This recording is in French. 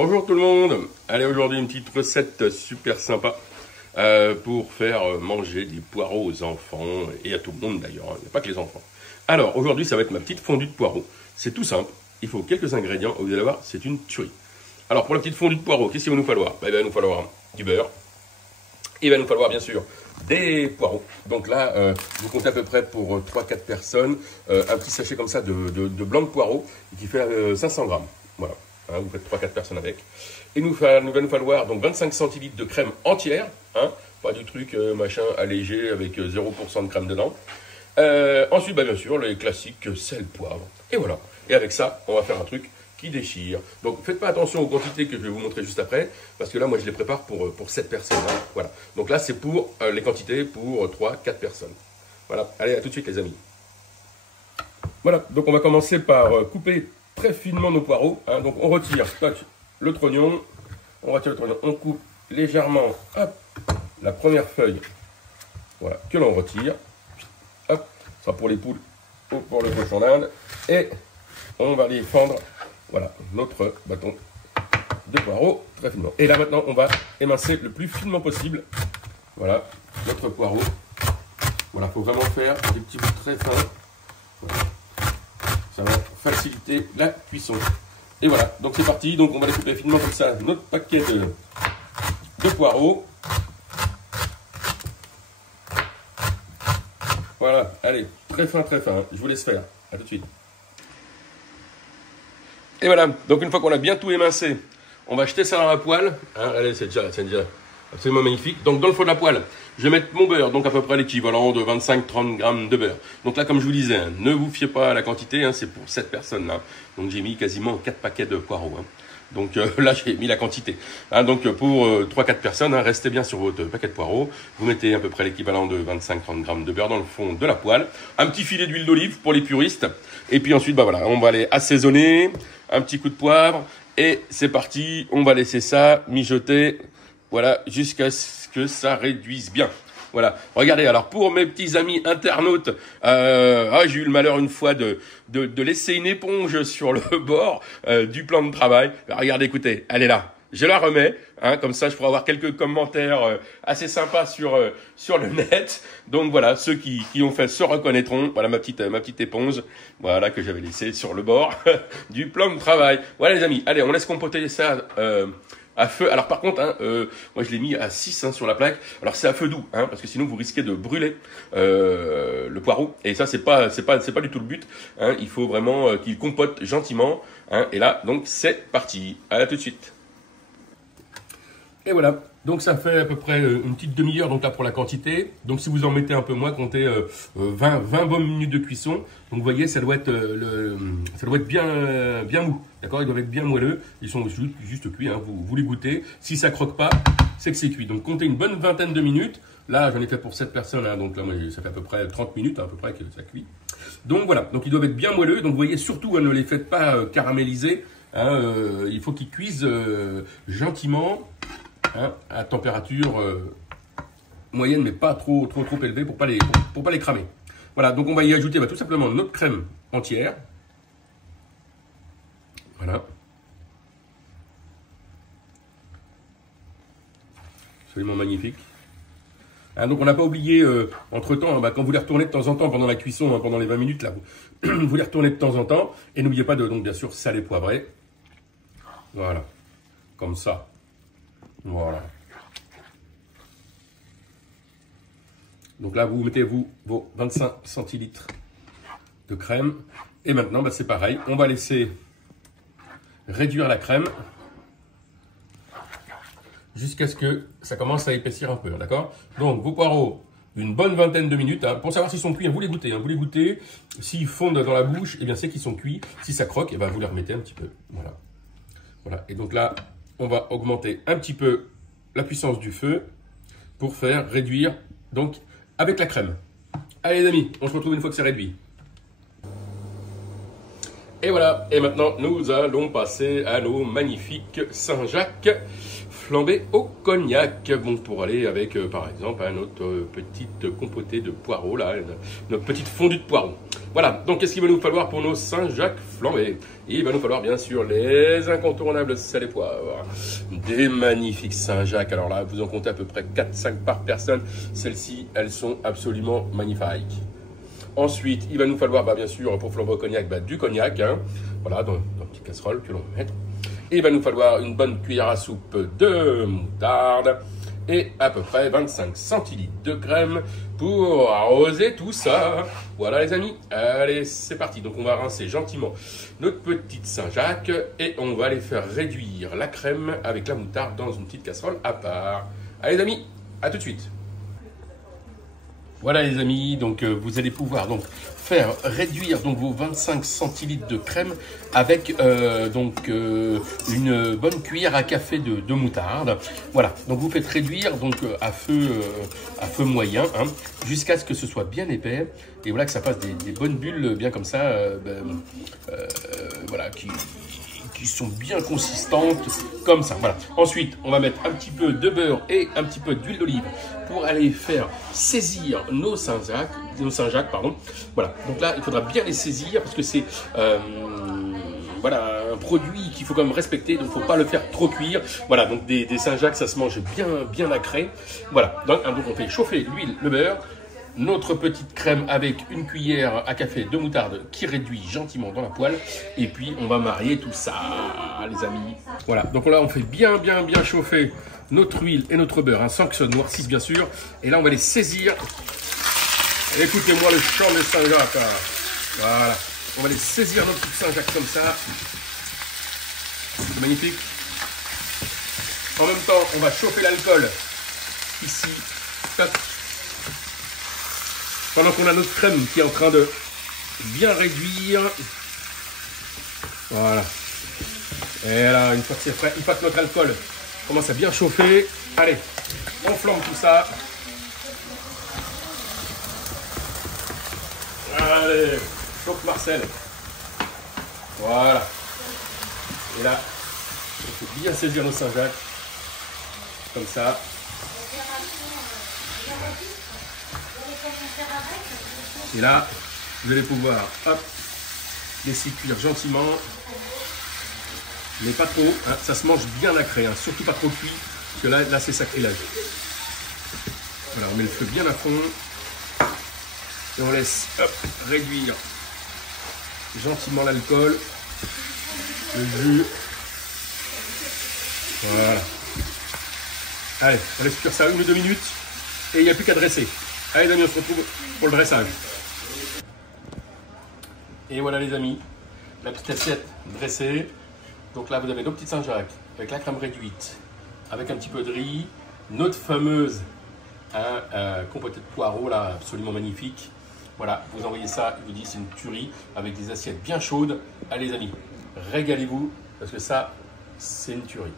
Bonjour tout le monde. Allez, aujourd'hui une petite recette super sympa pour faire manger des poireaux aux enfants et à tout le monde d'ailleurs, il n'y a pas que les enfants. Alors aujourd'hui ça va être ma petite fondue de poireaux. C'est tout simple, il faut quelques ingrédients, vous allez voir, c'est une tuerie. Alors pour la petite fondue de poireaux, qu'est-ce qu'il va nous falloir? Il va nous falloir du beurre, il va nous falloir bien sûr des poireaux. Donc là, vous comptez à peu près pour 3-4 personnes, un petit sachet comme ça de blanc de poireau qui fait 500 grammes. Voilà. Hein, vous faites 3-4 personnes avec. Et nous va nous falloir donc 25 centilitres de crème entière, hein, pas du truc machin allégé avec 0% de crème dedans. Ensuite, bien sûr, les classiques sel, poivre. Et voilà. Et avec ça, on va faire un truc qui déchire. Donc, faites pas attention aux quantités que je vais vous montrer juste après, parce que là, moi, je les prépare pour 7 personnes. Hein, voilà. Donc là, c'est pour les quantités pour 3-4 personnes. Voilà. Allez, à tout de suite, les amis. Voilà. Donc, on va commencer par couper très finement nos poireaux. Hein. Donc on retire le trognon, on coupe légèrement hop, la première feuille, voilà, que l'on retire. Hop, ça sera pour les poules ou pour le cochon d'Inde. Et on va les fendre, voilà, notre bâton de poireau très finement. Et là maintenant on va émincer le plus finement possible. Voilà, notre poireau. Voilà, il faut vraiment faire des petits bouts très fins. Voilà. Ça va faciliter la cuisson. Et voilà, donc c'est parti. Donc on va découper finement comme ça notre paquet de poireaux. Voilà, allez, très fin, hein. Je vous laisse faire. À tout de suite. Et voilà, donc une fois qu'on a bien tout émincé, on va jeter ça dans la poêle. Hein, allez, c'est déjà absolument magnifique. Donc dans le fond de la poêle, je vais mettre mon beurre, donc à peu près l'équivalent de 25-30 grammes de beurre. Donc là, comme je vous disais, hein, ne vous fiez pas à la quantité, hein, c'est pour 7 personnes. Hein. Donc j'ai mis quasiment 4 paquets de poireaux. Hein. Donc là, j'ai mis la quantité. Hein, donc pour 3-4 personnes, hein, restez bien sur votre paquet de poireaux. Vous mettez à peu près l'équivalent de 25-30 grammes de beurre dans le fond de la poêle. Un petit filet d'huile d'olive pour les puristes. Et puis ensuite, bah voilà, on va aller assaisonner, un petit coup de poivre. Et c'est parti, on va laisser ça mijoter. Voilà, jusqu'à ce que ça réduise bien. Voilà, regardez, alors pour mes petits amis internautes, j'ai eu le malheur une fois de laisser une éponge sur le bord du plan de travail. Regardez, écoutez, elle est là. Je la remets, hein, comme ça je pourrai avoir quelques commentaires assez sympas sur le net. Donc voilà, ceux qui ont fait se reconnaîtront. Voilà ma petite éponge, voilà, que j'avais laissée sur le bord du plan de travail. Voilà les amis, allez, on laisse compoter ça à feu. Alors par contre, hein, moi je l'ai mis à 6 hein, sur la plaque. Alors c'est à feu doux, hein, parce que sinon vous risquez de brûler le poireau. Et ça c'est pas du tout le but. Hein. Il faut vraiment qu'il compote gentiment. Hein. Et là donc c'est parti. À tout de suite. Et voilà. Donc ça fait à peu près une petite demi-heure donc là pour la quantité. Donc si vous en mettez un peu moins, comptez 20 bonnes minutes de cuisson. Donc vous voyez, ça doit être bien mou. D'accord, ils doivent être bien moelleux. Ils sont juste cuits. Hein. Vous les goûtez. Si ça croque pas, c'est que c'est cuit. Donc comptez une bonne vingtaine de minutes. Là, j'en ai fait pour 7 personnes. Hein. Donc là, ça fait à peu près 30 minutes hein, à peu près que ça cuit. Donc voilà. Donc ils doivent être bien moelleux. Donc vous voyez, surtout, hein, ne les faites pas caraméliser. Hein. Il faut qu'ils cuisent gentiment. Hein, à température moyenne, mais pas trop élevée pour pas les cramer. Voilà, donc on va y ajouter tout simplement notre crème entière. Voilà. Absolument magnifique. Hein, donc on n'a pas oublié, entre-temps, quand vous les retournez de temps en temps pendant la cuisson, hein, pendant les 20 minutes, là, vous les retournez de temps en temps. Et n'oubliez pas de, donc bien sûr, saler, poivrer. Voilà, comme ça. Voilà. Donc là, vous mettez vos 25 centilitres de crème. Et maintenant, c'est pareil. On va laisser réduire la crème jusqu'à ce que ça commence à épaissir un peu. D'accord? Donc, vos poireaux, une bonne vingtaine de minutes. Hein, pour savoir s'ils sont cuits, hein, vous les goûtez. Hein, vous les goûtez. S'ils fondent dans la bouche, eh bien, c'est qu'ils sont cuits. Si ça croque, eh bien, vous les remettez un petit peu. Voilà. Voilà. Et donc là, on va augmenter un petit peu la puissance du feu pour faire réduire donc avec la crème. Allez les amis, on se retrouve une fois que c'est réduit. Et voilà, et maintenant nous allons passer à nos magnifiques Saint-Jacques flambés au cognac. Bon, pour aller avec par exemple notre petite compotée de poireaux, là, notre petite fondue de poireaux. Voilà, donc qu'est-ce qu'il va nous falloir pour nos Saint-Jacques flambés? Il va nous falloir bien sûr les incontournables sel et poivre, des magnifiques Saint-Jacques. Alors là, vous en comptez à peu près 4-5 par personne. Celles-ci, elles sont absolument magnifiques. Ensuite, il va nous falloir, bien sûr, pour flamber au cognac, du cognac, hein, voilà, dans une petite casserole que l'on va mettre. Et il va nous falloir une bonne cuillère à soupe de moutarde et à peu près 25 centilitres de crème pour arroser tout ça. Voilà les amis, allez, c'est parti. Donc on va rincer gentiment notre petite Saint-Jacques et on va les faire réduire la crème avec la moutarde dans une petite casserole à part. Allez les amis, à tout de suite. Voilà les amis, donc vous allez pouvoir donc faire réduire donc vos 25 centilitres de crème avec une bonne cuillère à café de moutarde. Voilà, donc vous faites réduire donc à feu moyen, hein, jusqu'à ce que ce soit bien épais et voilà que ça fasse des bonnes bulles bien comme ça, voilà qui sont bien consistantes comme ça. Voilà. Ensuite, on va mettre un petit peu de beurre et un petit peu d'huile d'olive pour aller faire saisir nos Saint-Jacques, pardon. Voilà. Donc là, il faudra bien les saisir parce que c'est voilà, un produit qu'il faut quand même respecter, donc il ne faut pas le faire trop cuire. Voilà, donc des Saint-Jacques, ça se mange bien nacré. Voilà, donc on fait chauffer l'huile, le beurre, notre petite crème avec une cuillère à café de moutarde qui réduit gentiment dans la poêle. Et puis, on va marier tout ça, les amis. Voilà, donc là, on fait bien chauffer notre huile et notre beurre, hein, sans que ça noircisse, bien sûr. Et là, on va les saisir. Écoutez-moi le chant des Saint-Jacques. Voilà, on va les saisir, notre petite Saint-Jacques, comme ça. C'est magnifique. En même temps, on va chauffer l'alcool ici. Hop. Pendant qu'on a notre crème qui est en train de bien réduire. Voilà. Et là, une fois que c'est frais, une fois que notre alcool commence à bien chauffer, allez, on flambe tout ça. Allez, chauffe Marcel. Voilà. Et là, on fait bien saisir nos Saint-Jacques. Comme ça. Et là, vous allez pouvoir, hop, laisser cuire gentiment, mais pas trop, hein, ça se mange bien nacré, hein, surtout pas trop cuit, parce que là c'est sacrilège. Voilà, on met le feu bien à fond, et on laisse, hop, réduire gentiment l'alcool, le jus, voilà. Allez, on laisse cuire ça 1 ou 2 minutes, et il n'y a plus qu'à dresser. Allez les amis, on se retrouve pour le dressage. Et voilà les amis, la petite assiette dressée. Donc là vous avez nos petites Saint-Jacques avec la crème réduite, avec un petit peu de riz, notre fameuse compotée de poireaux là, absolument magnifique. Voilà, vous envoyez ça, je vous dis c'est une tuerie avec des assiettes bien chaudes. Allez les amis, régalez-vous parce que ça c'est une tuerie.